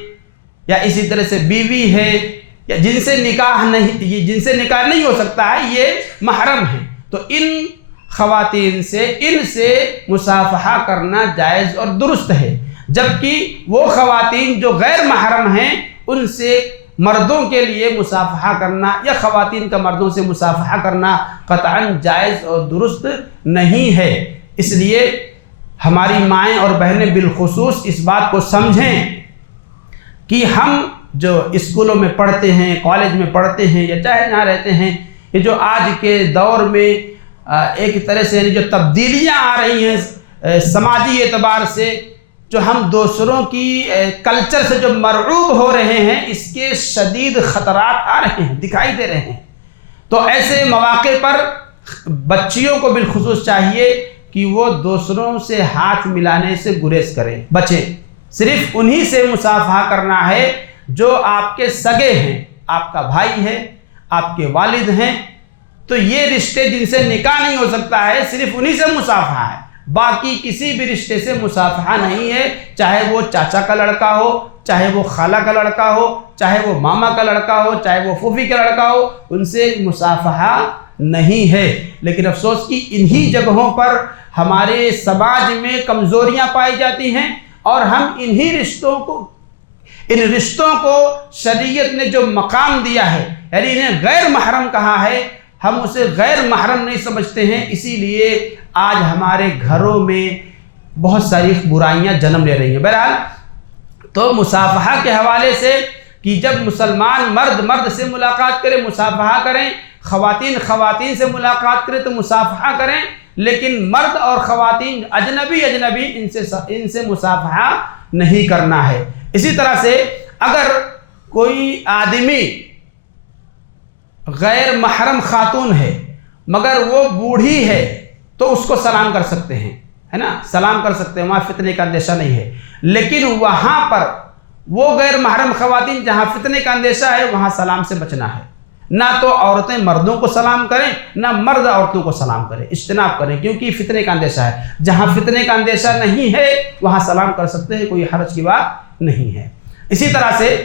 یا اسی طرح سے بیوی ہے، یا جن سے نکاح نہیں ہو سکتا ہے، یہ محرم ہیں، تو ان خواتین سے مصافحہ کرنا جائز اور درست ہے۔ جبکہ وہ خواتین جو غیر محرم ہیں ان سے مردوں کے لیے مصافحہ کرنا یا خواتین کا مردوں سے مصافحہ کرنا قطعاً جائز اور درست نہیں ہے۔ اس لیے ہماری مائیں اور بہنیں بالخصوص اس بات کو سمجھیں کہ ہم جو اسکولوں میں پڑھتے ہیں، کالج میں پڑھتے ہیں، یا چاہے جہاں رہتے ہیں، یہ جو آج کے دور میں ایک طرح سے جو تبدیلیاں آ رہی ہیں سماجی اعتبار سے، جو ہم دوسروں کی کلچر سے جو مرعوب ہو رہے ہیں، اس کے شدید خطرات آ رہے ہیں، دکھائی دے رہے ہیں۔ تو ایسے مواقع پر بچیوں کو بالخصوص چاہیے کہ وہ دوسروں سے ہاتھ ملانے سے گریز کریں، بچیں۔ صرف انہی سے مصافحہ کرنا ہے جو آپ کے سگے ہیں، آپ کا بھائی ہے، آپ کے والد ہیں، تو یہ رشتے جن سے نکاح نہیں ہو سکتا ہے صرف انہی سے مصافحہ ہے، باقی کسی بھی رشتے سے مصافحہ نہیں ہے، چاہے وہ چاچا کا لڑکا ہو، چاہے وہ خالہ کا لڑکا ہو، چاہے وہ ماما کا لڑکا ہو، چاہے وہ پھوپھی کا لڑکا ہو، ان سے مصافحہ نہیں ہے۔ لیکن افسوس کہ انہی جگہوں پر ہمارے سماج میں کمزوریاں پائی جاتی ہیں، اور ہم ان رشتوں کو شریعت نے جو مقام دیا ہے، یعنی انہیں غیر محرم کہا ہے، ہم اسے غیر محرم نہیں سمجھتے ہیں۔ اسی لیے آج ہمارے گھروں میں بہت ساری برائیاں جنم لے رہی ہیں۔ بہرحال تو مصافحہ کے حوالے سے کہ جب مسلمان مرد سے ملاقات کرے مصافحہ کریں، خواتین سے ملاقات کرے تو مصافحہ کریں، لیکن مرد اور خواتین اجنبی ان سے مصافحہ نہیں کرنا ہے۔ اسی طرح سے اگر کوئی آدمی غیر محرم خاتون ہے مگر وہ بوڑھی ہے تو اس کو سلام کر سکتے ہیں، ہے نا، سلام کر سکتے ہیں، وہاں فتنے کا اندیشہ نہیں ہے۔ لیکن وہاں پر وہ غیر محرم خواتین جہاں فتنے کا اندیشہ ہے وہاں سلام سے بچنا ہے۔ نہ تو عورتیں مردوں کو سلام کریں، نہ مرد عورتوں کو سلام کریں، اجتناب کریں، کیونکہ فتنے کا اندیشہ ہے۔ جہاں فتنے کا اندیشہ نہیں ہے وہاں سلام کر سکتے ہیں، کوئی حرج کی بات نہیں ہے۔ اسی طرح سے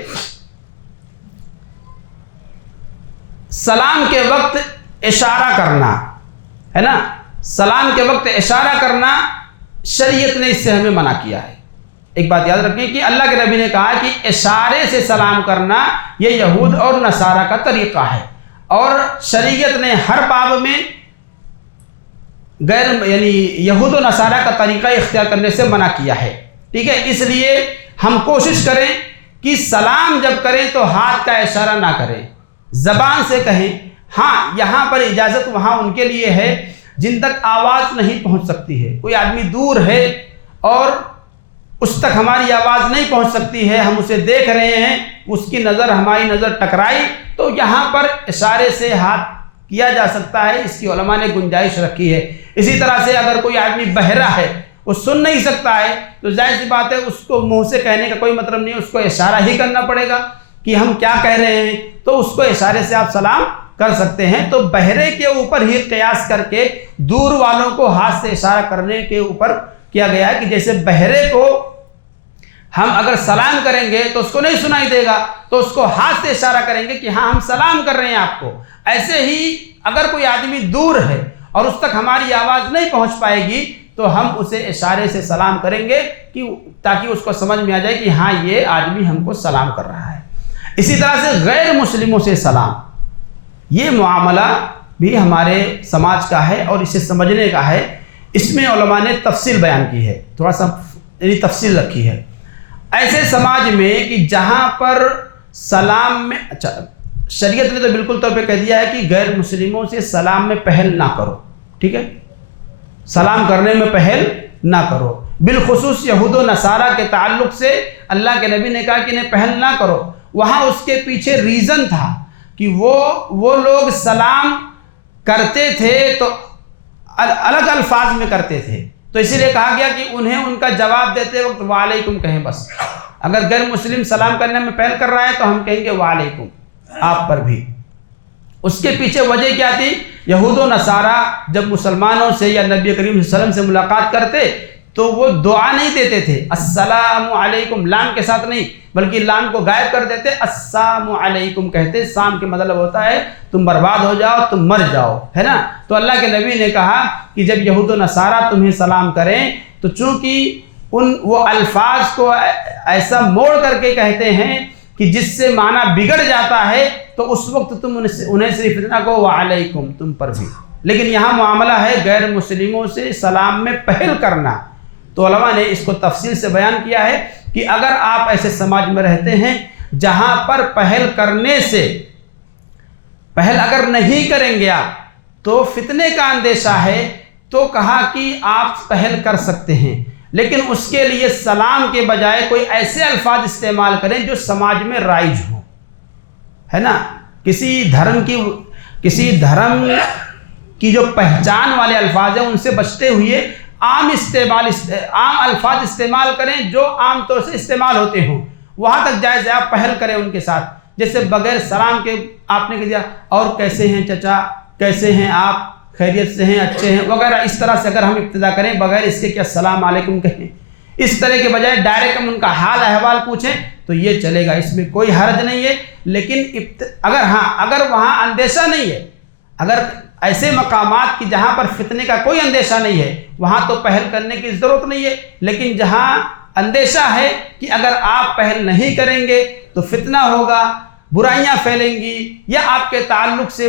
سلام کے وقت اشارہ کرنا، ہے نا، سلام کے وقت اشارہ کرنا شریعت نے اس سے ہمیں منع کیا ہے۔ ایک بات یاد رکھیں کہ اللہ کے نبی نے کہا کہ اشارے سے سلام کرنا یہ یہود اور نصارہ کا طریقہ ہے، اور شریعت نے ہر باب میں یعنی یہود و نصارہ کا طریقہ اختیار کرنے سے منع کیا ہے، ٹھیک ہے۔ اس لیے ہم کوشش کریں کہ سلام جب کریں تو ہاتھ کا اشارہ نہ کریں، زبان سے کہیں۔ ہاں، یہاں پر اجازت وہاں ان کے لیے ہے جن تک آواز نہیں پہنچ سکتی ہے۔ کوئی آدمی دور ہے اور اس تک ہماری آواز نہیں پہنچ سکتی ہے، ہم اسے دیکھ رہے ہیں، اس کی نظر ہماری نظر ٹکرائی، تو یہاں پر اشارے سے ہاتھ کیا جا سکتا ہے، اس کی علماء نے گنجائش رکھی ہے۔ اسی طرح سے اگر کوئی آدمی بہرا ہے، وہ سن نہیں سکتا ہے، تو ظاہر سی بات ہے اس کو منہ سے کہنے کا کوئی مطلب نہیں ہے، اس کو اشارہ ہی کرنا پڑے گا کہ ہم کیا کہہ رہے ہیں، تو اس کو اشارے سے آپ سلام کر سکتے ہیں۔ تو بہرے کے اوپر ہی قیاس کر کے دور والوں کو ہاتھ سے اشارہ کرنے کے اوپر کیا گیا ہے کہ جیسے بہرے کو ہم اگر سلام کریں گے تو اس کو نہیں سنائی دے گا، تو اس کو ہاتھ سے اشارہ کریں گے کہ ہاں ہم سلام کر رہے ہیں آپ کو۔ ایسے ہی اگر کوئی آدمی دور ہے اور اس تک ہماری آواز نہیں پہنچ پائے گی تو ہم اسے اشارے سے سلام کریں گے تاکہ اس کو سمجھ میں آ جائے کہ ہاں یہ آدمی ہم کو سلام کر رہا ہے۔ اسی طرح سے غیر مسلموں سے سلام، یہ معاملہ بھی ہمارے سماج کا ہے اور اسے سمجھنے کا ہے۔ اس میں علماء نے تفصیل بیان کی ہے، تھوڑا سا تفصیل رکھی ہے۔ ایسے سماج میں کہ جہاں پر سلام میں شریعت نے تو بالکل طور پہ کہہ دیا ہے کہ غیر مسلموں سے سلام میں پہل نہ کرو، ٹھیک ہے، سلام کرنے میں پہل نہ کرو۔ بالخصوص یہود و نصارہ کے تعلق سے اللہ کے نبی نے کہا کہ انہیں پہل نہ کرو. وہاں اس کے پیچھے ریزن تھا کہ وہ لوگ سلام کرتے تھے تو الگ الفاظ میں کرتے تھے، تو اسی لیے کہا گیا کہ انہیں ان کا جواب دیتے وقت وعلیکم کہیں. بس اگر غیر مسلم سلام کرنے میں پہل کر رہا ہے تو ہم کہیں گے وعلیکم آپ پر بھی. اس کے پیچھے وجہ کیا تھی؟ یہود و نصارہ جب مسلمانوں سے یا نبی کریم صلی اللہ علیہ وسلم سے ملاقات کرتے تو وہ دعا نہیں دیتے تھے السلام علیکم، لام کے ساتھ نہیں بلکہ لام کو غائب کر دیتے، السلام علیکم کہتے. سام کے مطلب ہوتا ہے تم برباد ہو جاؤ، تم مر جاؤ، ہے نا. تو اللہ کے نبی نے کہا کہ جب یہود و نصارہ تمہیں سلام کریں تو چونکہ وہ الفاظ کو ایسا موڑ کر کے کہتے ہیں کہ جس سے معنی بگڑ جاتا ہے، تو اس وقت تم انہیں صرف اتنا کہو وعلیکم تم پر بھی. لیکن یہاں معاملہ ہے غیر مسلموں سے سلام میں پہل کرنا. تو علماء نے اس کو تفصیل سے بیان کیا ہے کہ اگر آپ ایسے سماج میں رہتے ہیں جہاں پر پہل کرنے سے پہل اگر نہیں کریں گے آپ تو فتنے کا اندیشہ ہے، تو کہا کہ آپ پہل کر سکتے ہیں، لیکن اس کے لیے سلام کے بجائے کوئی ایسے الفاظ استعمال کریں جو سماج میں رائج ہوں، ہے نا. کسی دھرم کی جو پہچان والے الفاظ ہیں ان سے بچتے ہوئے عام الفاظ استعمال کریں جو عام طور سے استعمال ہوتے ہوں. وہاں تک جائز ہے آپ پہل کریں ان کے ساتھ. جیسے بغیر سلام کے آپ نے کہہ دیا اور کیسے ہیں چچا، کیسے ہیں آپ، خیریت سے ہیں، اچھے ہیں وغیرہ. اس طرح سے اگر ہم ابتدا کریں بغیر اس کے کہ السلام علیکم کہیں، اس طرح کے بجائے ڈائریکٹ ہم ان کا حال احوال پوچھیں تو یہ چلے گا، اس میں کوئی حرج نہیں ہے. لیکن اگر وہاں اندیشہ نہیں ہے، اگر ایسے مقامات کی جہاں پر فتنے کا کوئی اندیشہ نہیں ہے وہاں تو پہل کرنے کی ضرورت نہیں ہے. لیکن جہاں اندیشہ ہے کہ اگر آپ پہل نہیں کریں گے تو فتنہ ہوگا، برائیاں پھیلیں گی، یا آپ کے تعلق سے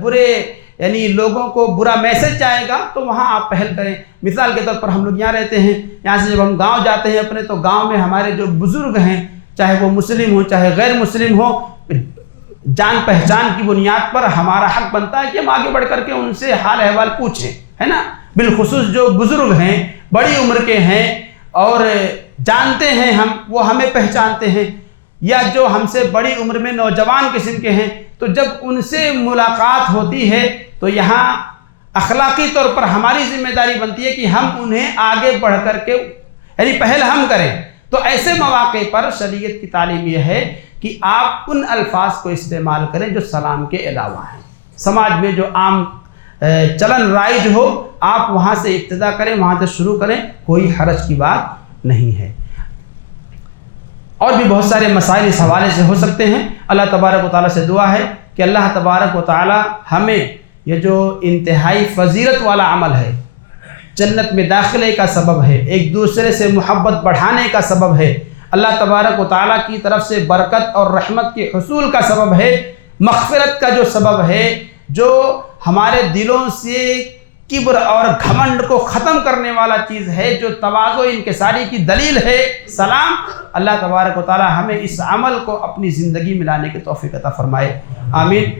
برے یعنی لوگوں کو برا میسج جائے گا، تو وہاں آپ پہل کریں. مثال کے طور پر ہم لوگ یہاں رہتے ہیں، یہاں سے جب ہم گاؤں جاتے ہیں اپنے، تو گاؤں میں ہمارے جو بزرگ ہیں چاہے وہ مسلم ہوں چاہے غیر مسلم ہوں، جان پہچان کی بنیاد پر ہمارا حق بنتا ہے کہ ہم آگے بڑھ کر کے ان سے حال احوال پوچھیں، ہے نا. بالخصوص جو بزرگ ہیں، بڑی عمر کے ہیں اور جانتے ہیں وہ ہمیں پہچانتے ہیں، یا جو ہم سے بڑی عمر میں نوجوان قسم کے ہیں، تو جب ان سے ملاقات ہوتی ہے تو یہاں اخلاقی طور پر ہماری ذمہ داری بنتی ہے کہ ہم انہیں آگے بڑھ کر کے یعنی پہل ہم کریں. تو ایسے مواقع پر شریعت کی تعلیم یہ ہے کہ آپ ان الفاظ کو استعمال کریں جو سلام کے علاوہ ہیں. سماج میں جو عام چلن رائج ہو آپ وہاں سے ابتدا کریں، وہاں سے شروع کریں، کوئی حرج کی بات نہیں ہے. اور بھی بہت سارے مسائل اس حوالے سے ہو سکتے ہیں. اللہ تبارک و تعالیٰ سے دعا ہے کہ اللہ تبارک و تعالیٰ ہمیں یہ جو انتہائی فضیلت والا عمل ہے، جنت میں داخلے کا سبب ہے، ایک دوسرے سے محبت بڑھانے کا سبب ہے، اللہ تبارک و تعالیٰ کی طرف سے برکت اور رحمت کے حصول کا سبب ہے، مغفرت کا جو سبب ہے، جو ہمارے دلوں سے کبر اور گھمنڈ کو ختم کرنے والا چیز ہے، جو تواضع انکساری کی دلیل ہے سلام. اللہ تبارک و تعالیٰ ہمیں اس عمل کو اپنی زندگی میں لانے کی توفیق عطا فرمائے. آمین.